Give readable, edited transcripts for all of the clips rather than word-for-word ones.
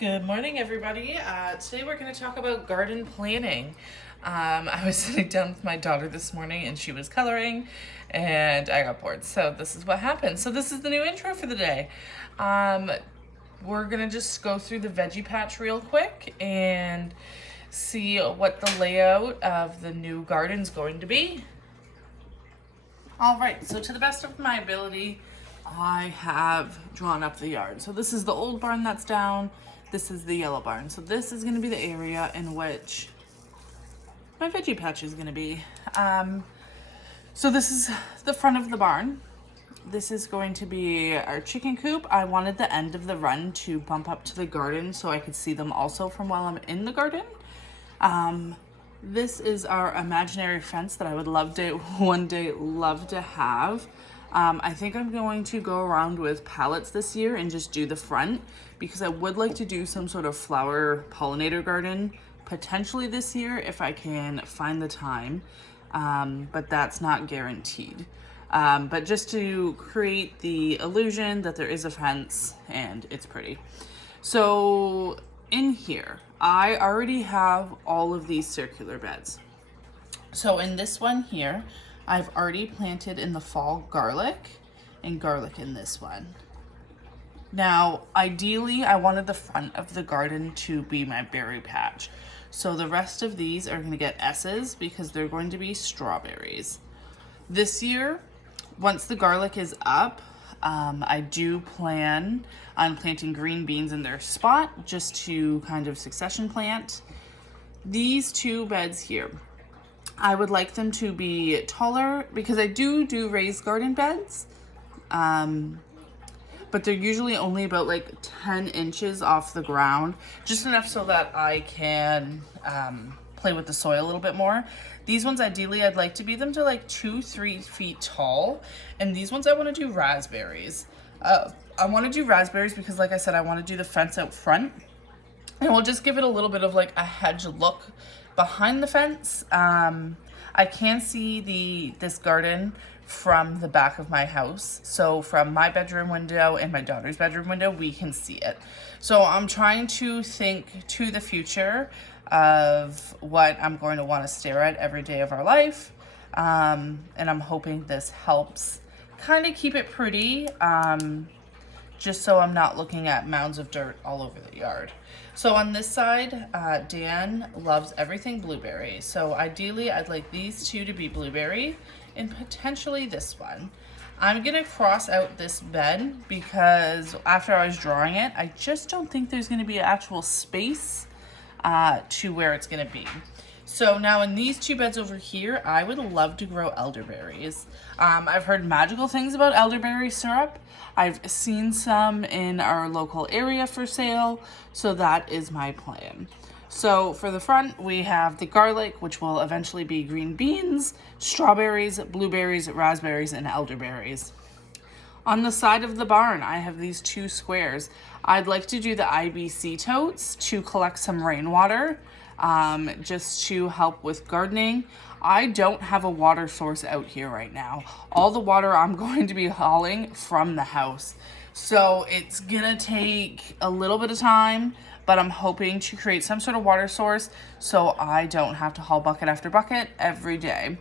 Good morning, everybody. Today we're going to talk about garden planning. I was sitting down with my daughter this morning and she was coloring and I got bored. So this is what happened. So this is the new intro for the day. We're going to just go through the veggie patch real quick and see what the layout of the new garden's going to be. All right, so to the best of my ability, I have drawn up the yard. So this is the old barn that's down. This is the yellow barn. So this is going to be the area in which my veggie patch is going to be. So this is the front of the barn. This is going to be our chicken coop. I wanted the end of the run to bump up to the garden so I could see them also from while I'm in the garden. This is our imaginary fence that I would love to one day have. I think I'm going to go around with pallets this year and just do the front because I would like to do some sort of flower pollinator garden potentially this year if I can find the time, but that's not guaranteed. But just to create the illusion that there is a fence and it's pretty. So in here, I already have all of these circular beds. So in this one here, I've already planted in the fall garlic and garlic in this one. Now, ideally, I wanted the front of the garden to be my berry patch. So the rest of these are going to get S's because they're going to be strawberries. This year, once the garlic is up, I do plan on planting green beans in their spot just to kind of succession plant. These two beds here, I would like them to be taller because I do raised garden beds, but they're usually only about like 10 inches off the ground, just enough so that I can play with the soil a little bit more. These ones, ideally, I'd like to be them to like 2-3 feet tall, and these ones I want to do raspberries. I want to do raspberries because, like I said, I want to do the fence out front, and we'll just give it a little bit of like a hedge look behind the fence. I can see this garden from the back of my house. So from my bedroom window and my daughter's bedroom window, we can see it. So I'm trying to think to the future of what I'm going to want to stare at every day of our life. And I'm hoping this helps kind of keep it pretty. Just so I'm not looking at mounds of dirt all over the yard. So on this side, Dan loves everything blueberry. So ideally, I'd like these two to be blueberry and potentially this one. I'm gonna cross out this bed because after I was drawing it, I just don't think there's gonna be an actual space to where it's gonna be. So now in these two beds over here, I would love to grow elderberries. I've heard magical things about elderberry syrup. I've seen some in our local area for sale, so that is my plan. So for the front, we have the garlic, which will eventually be green beans, strawberries, blueberries, raspberries, and elderberries. On the side of the barn, I have these two squares. I'd like to do the IBC totes to collect some rainwater, just to help with gardening. I don't have a water source out here right now. All the water I'm going to be hauling from the house. So it's gonna take a little bit of time, but I'm hoping to create some sort of water source so I don't have to haul bucket after bucket every day.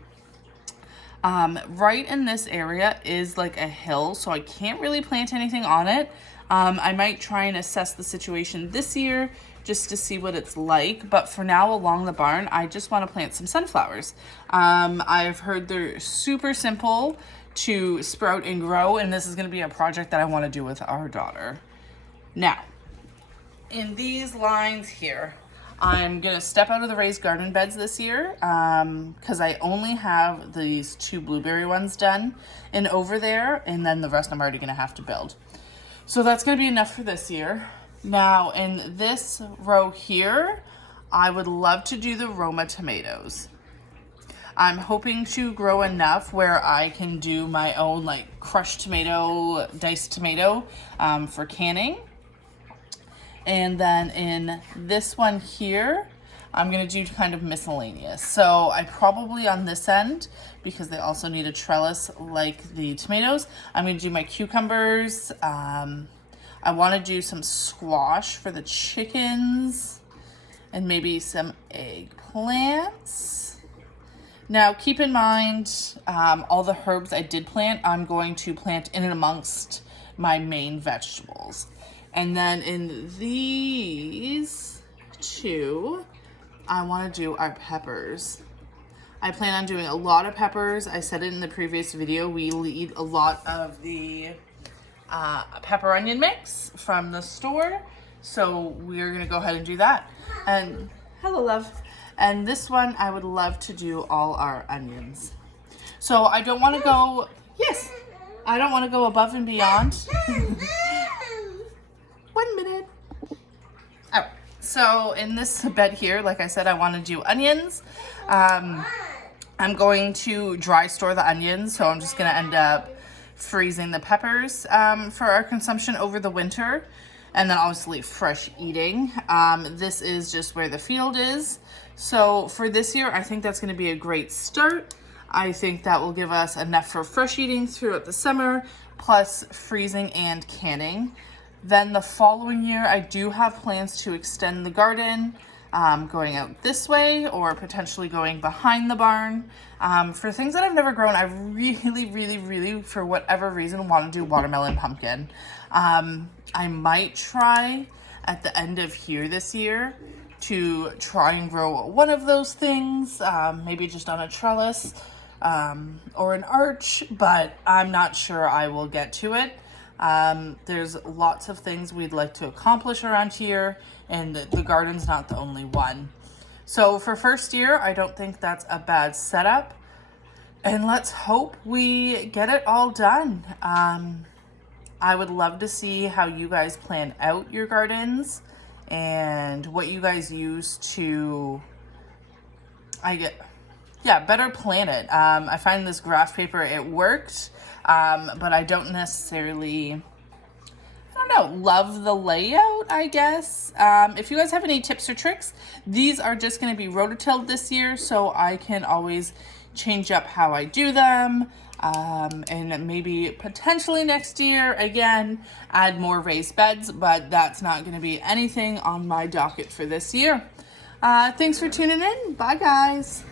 Right in this area is like a hill, so I can't really plant anything on it. I might try and assess the situation this year just to see what it's like, but for now along the barn, I just want to plant some sunflowers. I've heard they're super simple to sprout and grow, and this is going to be a project that I want to do with our daughter. Now, in these lines here, I'm gonna step out of the raised garden beds this year because I only have these two blueberry ones done and over there, and then the rest I'm already gonna have to build. So that's gonna be enough for this year. Now in this row here, I would love to do the Roma tomatoes. I'm hoping to grow enough where I can do my own like crushed tomato, diced tomato for canning. And then in this one here, I'm gonna do kind of miscellaneous. So I probably on this end, because they also need a trellis like the tomatoes, I'm gonna do my cucumbers. I want to do some squash for the chickens and maybe some eggplants. Now, keep in mind, all the herbs I did plant, I'm going to plant in and amongst my main vegetables. And then in these two, I want to do our peppers. I plan on doing a lot of peppers. I said it in the previous video. We eat a lot of the pepper onion mix from the store. So we're going to go ahead and do that. And hello, love. And this one, I would love to do all our onions. So I don't want to go, yes, I don't want to go above and beyond. 1 minute. All right, so in this bed here, like I said, I want to do onions. I'm going to dry store the onions, so I'm just going to end up freezing the peppers for our consumption over the winter. And then obviously fresh eating. This is just where the field is. So for this year, I think that's going to be a great start. I think that will give us enough for fresh eating throughout the summer, plus freezing and canning. Then the following year, I do have plans to extend the garden, going out this way or potentially going behind the barn. For things that I've never grown, I really, for whatever reason, want to do watermelon pumpkin. I might try at the end of here this year to try and grow one of those things, maybe just on a trellis or an arch, but I'm not sure I will get to it. There's lots of things we'd like to accomplish around here, and the garden's not the only one. So for first year, I don't think that's a bad setup, and let's hope we get it all done. I would love to see how you guys plan out your gardens and what you guys use to, better plan it. I find this graph paper, it worked, but I don't necessarily, love the layout, I guess. If you guys have any tips or tricks, these are just going to be rototilled this year, so I can always change up how I do them. And maybe potentially next year, again, add more raised beds, but that's not going to be anything on my docket for this year. Thanks for tuning in. Bye, guys.